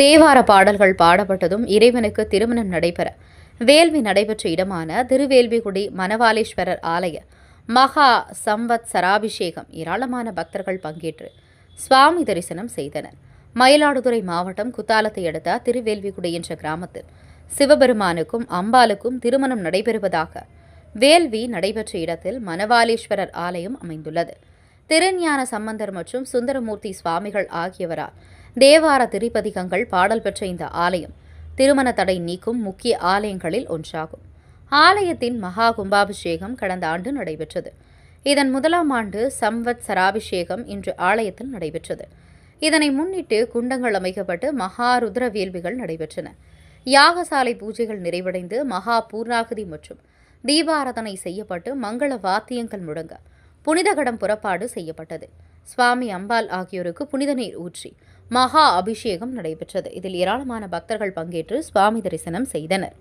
தேவார பாடல்கள் பாடப்பட்டதும் இறைவனுக்கு திருமணம் நடைபெற வேள்வி நடைபெற்ற இடமான திருவேல்விகுடி மணவாளீஸ்வரர் ஆலய மகா சம்வத் சராபிஷேகம் ஏராளமான பக்தர்கள் பங்கேற்று சுவாமி தரிசனம் செய்தனர். மயிலாடுதுறை மாவட்டம் குத்தாலத்தை அடுத்த திருவேல்விகுடி என்ற கிராமத்தில் சிவபெருமானுக்கும் அம்பாளுக்கும் திருமணம் நடைபெறுவதாக வேள்வி நடைபெற்ற இடத்தில் மணவாளீஸ்வரர் ஆலயம் அமைந்துள்ளது. திருஞான சம்பந்தர் மற்றும் சுந்தரமூர்த்தி சுவாமிகள் ஆகியவரால் தேவார திரிபதிகங்கள் பாடல் பெற்ற இந்த ஆலயம் திருமண தடை நீக்கும் முக்கிய ஆலயங்களில் ஒன்றாகும். ஆலயத்தின் மகா கும்பாபிஷேகம் கடந்த ஆண்டு நடைபெற்றது. இதன் முதலாம் ஆண்டு சம்வத் சராபிஷேகம் இன்று ஆலயத்தில் நடைபெற்றது. இதனை முன்னிட்டு குண்டங்கள் அமைக்கப்பட்டு மகா ருத்ர வேள்விகள் நடைபெற்றன. யாகசாலை பூஜைகள் நிறைவடைந்து மகா பூர்ணாகுதி மற்றும் தீபாராதனை செய்யப்பட்டு மங்கள வாத்தியங்கள் முழங்க புனிதகடம் புறப்பாடு செய்யப்பட்டது. சுவாமி அம்பாள் ஆகியோருக்கு புனித நீர் ஊற்றி மகா அபிஷேகம் நடைபெற்றது. இதில் ஏராளமான பக்தர்கள் பங்கேற்று சுவாமி தரிசனம் செய்தனர்.